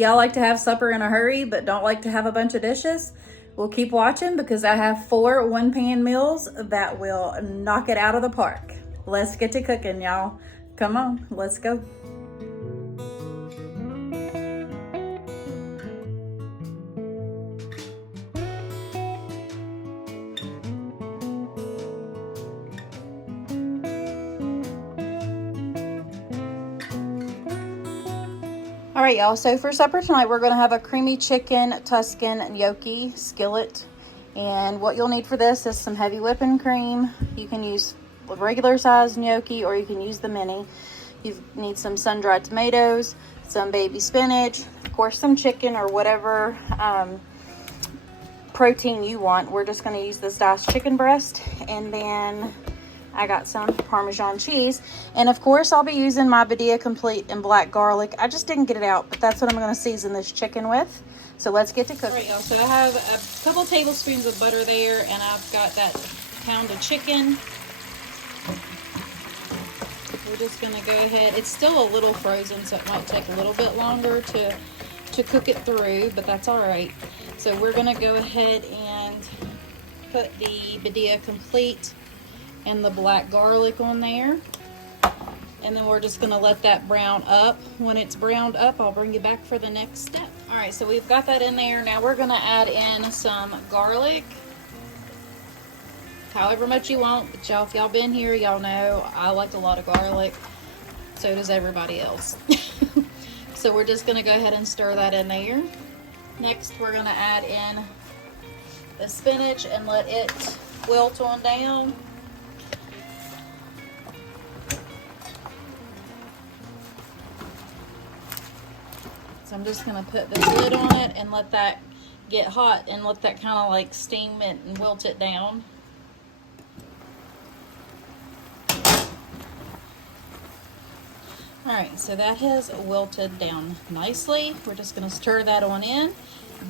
y'all like to have supper in a hurry but don't like to have a bunch of dishes, well, keep watching because I have 4 one-pan meals that will knock it out of the park. Let's get to cooking, y'all. Come on, let's go. All right, y'all, so for supper tonight, we're gonna have a creamy chicken Tuscan gnocchi skillet. And what you'll need for this is some heavy whipping cream. You can use the regular size gnocchi or you can use the mini. You need some sun-dried tomatoes, some baby spinach, of course some chicken or whatever protein you want. We're just gonna use this diced chicken breast, and then I got some Parmesan cheese. And of course, I'll be using my Badia Complete and black garlic. I just didn't get it out, but that's what I'm gonna season this chicken with. So let's get to cooking. All right, y'all, so I have a couple tablespoons of butter there, and I've got that pound of chicken. We're just gonna go ahead. It's still a little frozen, so it might take a little bit longer to cook it through, but that's all right. So we're gonna go ahead and put the Badia Complete and the black garlic on there, and then we're just gonna let that brown up. When it's browned up, I'll bring you back for the next step. All right, so we've got that in there. Now we're gonna add in some garlic, however much you want. But y'all, if y'all been here, y'all know I like a lot of garlic. So does everybody else. So we're just gonna go ahead and stir that in there. Next, we're gonna add in the spinach and let it wilt on down. So I'm just gonna put this lid on it and let that get hot and let that kind of like steam it and wilt it down. All right, so that has wilted down nicely. We're just gonna stir that on in.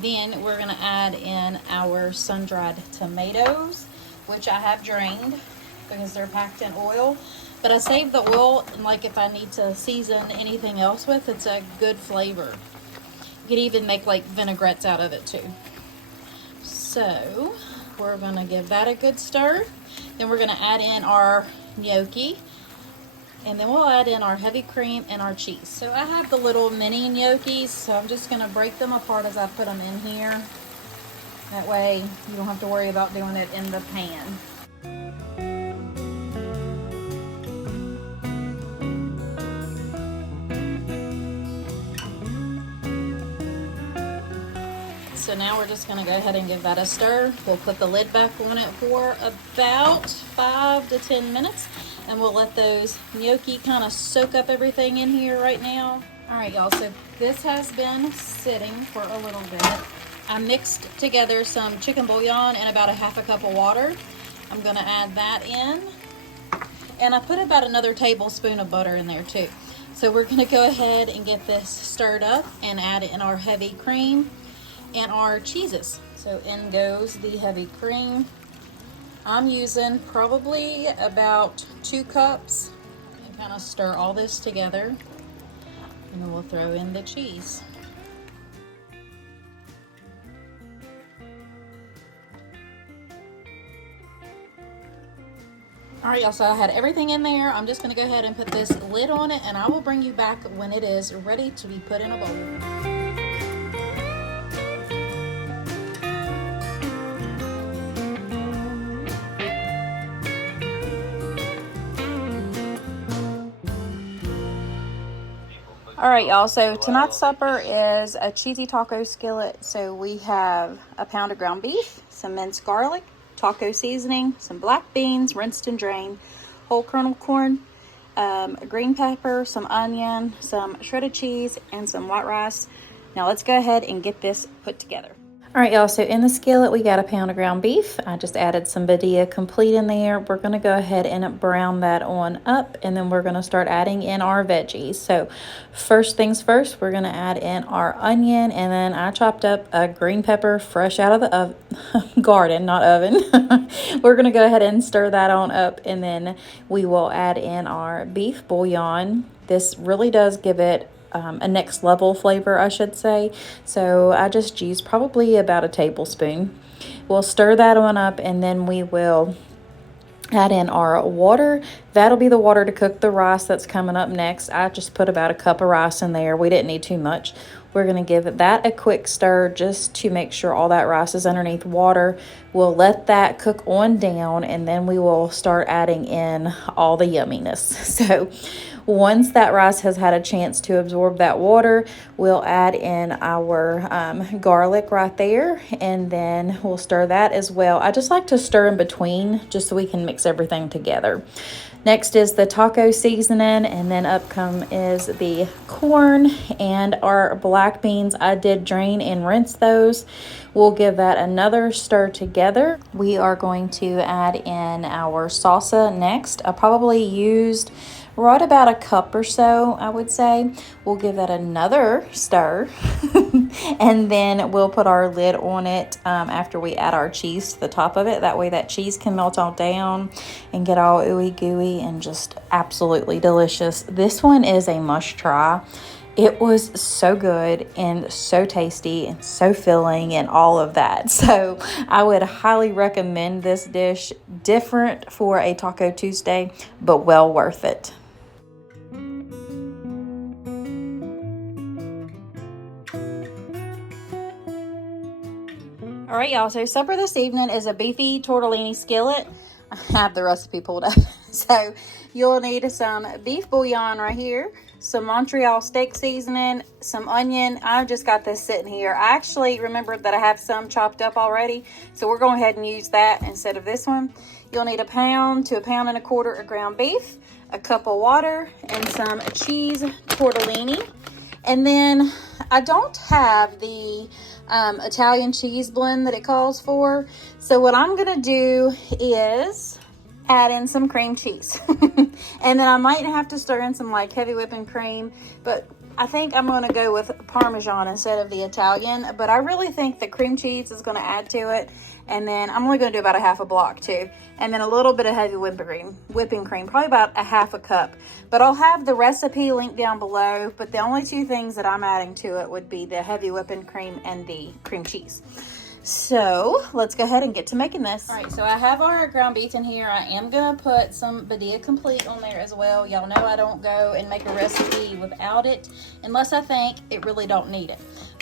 Then we're gonna add in our sun-dried tomatoes, which I have drained because they're packed in oil. But I saved the oil, and like if I need to season anything else with, it's a good flavor. You could even make like vinaigrettes out of it too. So we're gonna give that a good stir. Then we're gonna add in our gnocchi, and then we'll add in our heavy cream and our cheese. So I have the little mini gnocchis, so I'm just gonna break them apart as I put them in here. That way you don't have to worry about doing it in the pan. So now we're just gonna go ahead and give that a stir. We'll put the lid back on it for about 5 to 10 minutes, and we'll let those gnocchi kind of soak up everything in here right now. All right, y'all, so this has been sitting for a little bit. I mixed together some chicken bouillon and about a half a cup of water. I'm gonna add that in, and I put about another tablespoon of butter in there too. So we're gonna go ahead and get this stirred up and add in our heavy cream and our cheeses. So in goes the heavy cream. I'm using probably about 2 cups, and kind of stir all this together, and then we'll throw in the cheese. All right, y'all, so I had everything in there. I'm just gonna go ahead and put this lid on it, and I will bring you back when it is ready to be put in a bowl. All right, y'all, so tonight's supper is a cheesy taco skillet. So we have a pound of ground beef, some minced garlic, taco seasoning, some black beans, rinsed and drained, whole kernel corn, green pepper, some onion, some shredded cheese, and some white rice. Now let's go ahead and get this put together. All right, y'all, so in the skillet, we got a pound of ground beef. I just added some Badia Complete in there. We're gonna go ahead and brown that on up, and then we're gonna start adding in our veggies. So first things first, we're gonna add in our onion, and then I chopped up a green pepper fresh out of the garden, not oven. We're gonna go ahead and stir that on up, and then we will add in our beef bouillon. This really does give it a next level flavor, I should say. So I just used probably about a tablespoon. We'll stir that one up, and then we will add in our water. That'll be the water to cook the rice that's coming up next. I just put about a cup of rice in there. We didn't need too much. We're going to give that a quick stir just to make sure all that rice is underneath water. We'll let that cook on down, and then we will start adding in all the yumminess. So once that rice has had a chance to absorb that water, we'll add in our garlic right there, and then we'll stir that as well. I just like to stir in between just so we can mix everything together. Next is the taco seasoning, and then up is the corn and our black beans. I did drain and rinse those. We'll give that another stir together. We are going to add in our salsa next. I probably used right about a cup or so, I would say. We'll give that another stir and then we'll put our lid on it after we add our cheese to the top of it. That way that cheese can melt all down and get all ooey gooey and just absolutely delicious. This one is a must try. It was so good and so tasty and so filling and all of that. So I would highly recommend this dish. Different for a Taco Tuesday, but well worth it. All right, y'all, so supper this evening is a beefy tortellini skillet. I have the recipe pulled up. So you'll need some beef bouillon right here, some Montreal steak seasoning, some onion. I've just got this sitting here. I actually remembered that I have some chopped up already, so we're going ahead and use that instead of this one. You'll need 1 pound to 1.25 pounds of ground beef, a cup of water, and some cheese tortellini. And then I don't have the Italian cheese blend that it calls for. So what I'm going to do is add in some cream cheese. And then I might have to stir in some like heavy whipping cream, but I think I'm going to go with Parmesan instead of the Italian. But I really think the cream cheese is going to add to it. And then I'm only going to do about a half a block too. And then a little bit of heavy whipping cream, probably about a half a cup. But I'll have the recipe linked down below. But the only two things that I'm adding to it would be the heavy whipping cream and the cream cheese. So let's go ahead and get to making this. All right, so I have our ground beef in here. I am going to put some Badilla Complete on there as well. Y'all know I don't go and make a recipe without it unless I think it really don't need it.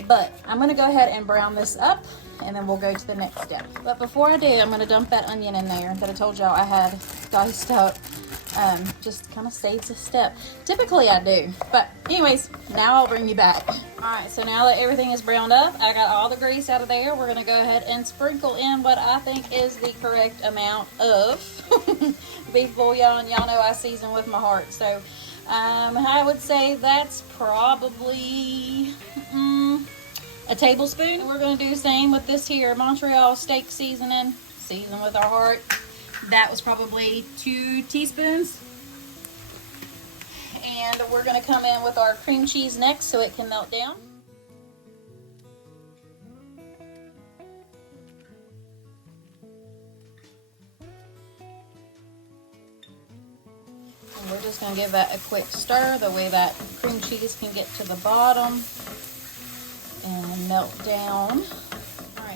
But I'm going to go ahead and brown this up, and then we'll go to the next step. But before I do, I'm going to dump that onion in there that I told y'all I had diced up. Just kind of saves a step. Typically I do, but anyways, now I'll bring you back. All right, so now that everything is browned up, I got all the grease out of there. We're gonna go ahead and sprinkle in what I think is the correct amount of beef bouillon. Y'all know I season with my heart, so I would say that's probably a tablespoon. We're gonna do the same with this here Montreal steak seasoning, season with our heart. That was probably 2 teaspoons. And we're going to come in with our cream cheese next so it can melt down. And we're just going to give that a quick stir, the way that cream cheese can get to the bottom and melt down.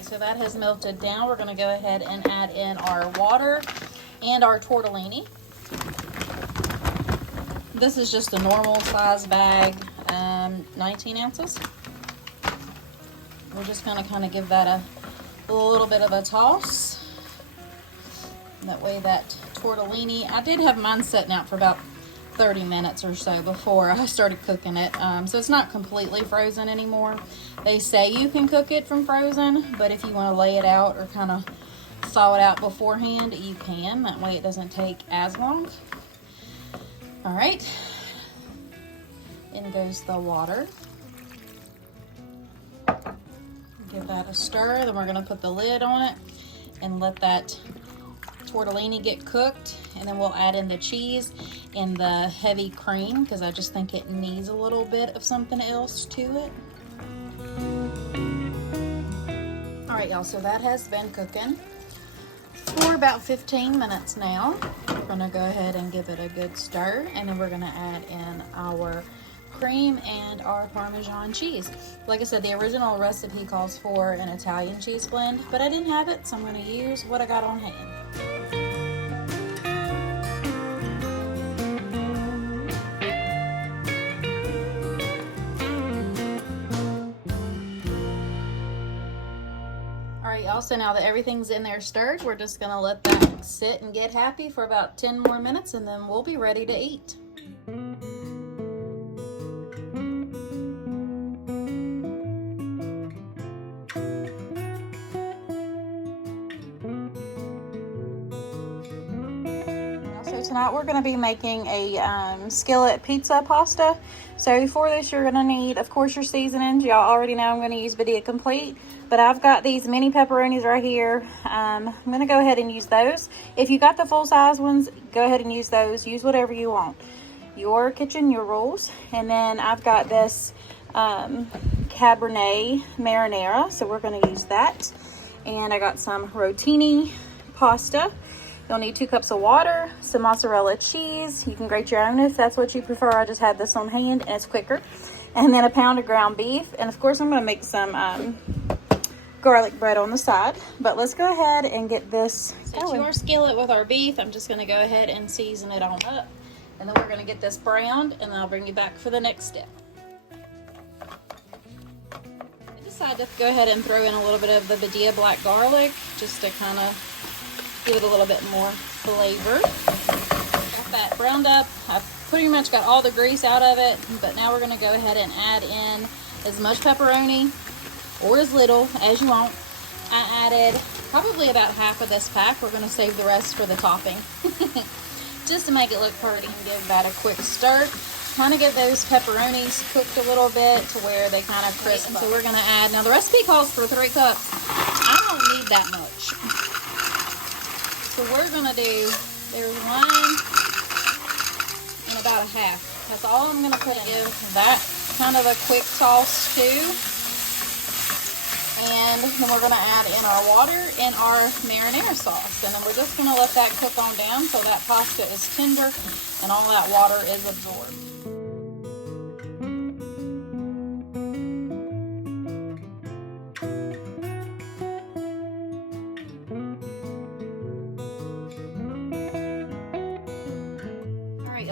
So that has melted down. We're going to go ahead and add in our water and our tortellini. This is just a normal size bag, 19 ounces. We're just going to kind of give that a little bit of a toss. That way that tortellini, I did have mine sitting out for about 30 minutes or so before I started cooking it, so it's not completely frozen anymore. They say you can cook it from frozen, but if you want to lay it out or kind of thaw it out beforehand, you can. That way it doesn't take as long. All right, in goes the water. Give that a stir, then we're going to put the lid on it and let that tortellini get cooked, and then we'll add in the cheese and the heavy cream because I just think it needs a little bit of something else to it. All right, y'all, so that has been cooking for about 15 minutes now. We're gonna go ahead and give it a good stir, and then we're gonna add in our cream and our Parmesan cheese. Like I said, the original recipe calls for an Italian cheese blend, but I didn't have it, so I'm going to use what I got on hand. Alright y'all, so now that everything's in there stirred, we're just going to let that sit and get happy for about 10 more minutes, and then we'll be ready to eat. Tonight we're going to be making a skillet pizza pasta. So for this you're going to need, of course, your seasonings. Y'all already know I'm going to use Badia Complete, but I've got these mini pepperonis right here. I'm going to go ahead and use those. If you got the full size ones, go ahead and use those. Use whatever you want. Your kitchen, your rules. And then I've got this Cabernet marinara, so we're going to use that. And I got some rotini pasta. You'll need 2 cups of water, some mozzarella cheese. You can grate your own if that's what you prefer. I just had this on hand and it's quicker. And then a pound of ground beef. And of course I'm going to make some garlic bread on the side. But let's go ahead and get this going. So to our skillet with our beef, I'm just going to go ahead and season it on up. And then we're going to get this browned, and then I'll bring you back for the next step. I decided to go ahead and throw in a little bit of the Badia black garlic just to kind of give it a little bit more flavor. Got that browned up. I've pretty much got all the grease out of it, but now we're going to go ahead and add in as much pepperoni or as little as you want. I added probably about half of this pack. We're going to save the rest for the topping just to make it look pretty, and give that a quick stir. Kind of get those pepperonis cooked a little bit to where they kind of crisp. So we're going to add, now the recipe calls for 3 cups. I don't need that much. So we're going to do, there's 1 and about a half. That's all I'm going to put in. Give that kind of a quick toss too. And then we're going to add in our water and our marinara sauce. And then we're just going to let that cook on down so that pasta is tender and all that water is absorbed.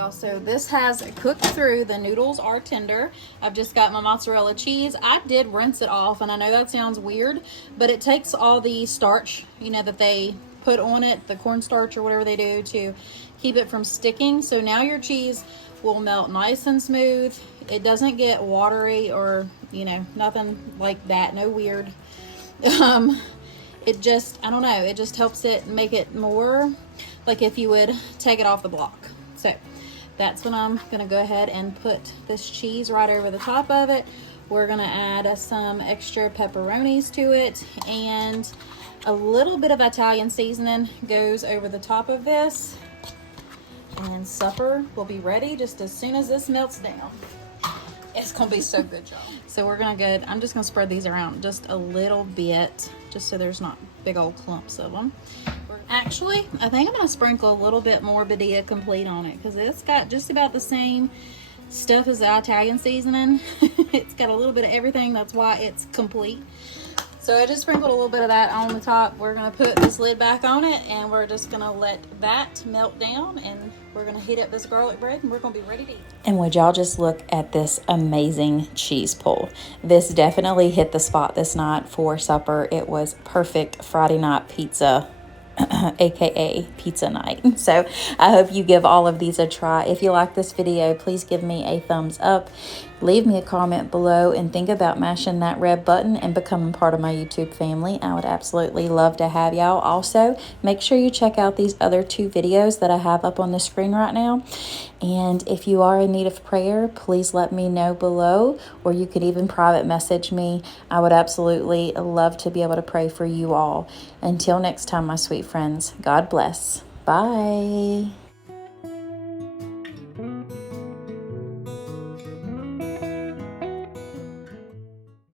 So this has cooked through. The noodles are tender. I've just got my mozzarella cheese. I did rinse it off, and I know that sounds weird, but it takes all the starch, you know, that they put on it, the cornstarch or whatever they do to keep it from sticking. So now your cheese will melt nice and smooth. It doesn't get watery or, you know, nothing like that. No weird. It just, I don't know, it just helps it make it more like if you would take it off the block. So that's when I'm going to go ahead and put this cheese right over the top of it. We're going to add some extra pepperonis to it, and a little bit of Italian seasoning goes over the top of this. And supper will be ready just as soon as this melts down. It's going to be so good, y'all. So we're going to go, I'm just going to spread these around just a little bit, just so there's not big old clumps of them. Actually, I think I'm going to sprinkle a little bit more Badia Complete on it, because it's got just about the same stuff as the Italian seasoning. It's got a little bit of everything. That's why it's complete. So I just sprinkled a little bit of that on the top. We're going to put this lid back on it, and we're just going to let that melt down, and we're going to heat up this garlic bread, and we're going to be ready to eat. And would y'all just look at this amazing cheese pull. This definitely hit the spot this night for supper. It was perfect Friday night pizza, aka pizza night. So I hope you give all of these a try. If you like this video, please give me a thumbs up, leave me a comment below, and think about mashing that red button and becoming part of my YouTube family. I would absolutely love to have y'all. Also, make sure you check out these other 2 videos that I have up on the screen right now. And if you are in need of prayer, please let me know below, or you could even private message me. I would absolutely love to be able to pray for you all. Until next time, my sweet friends, God bless. Bye.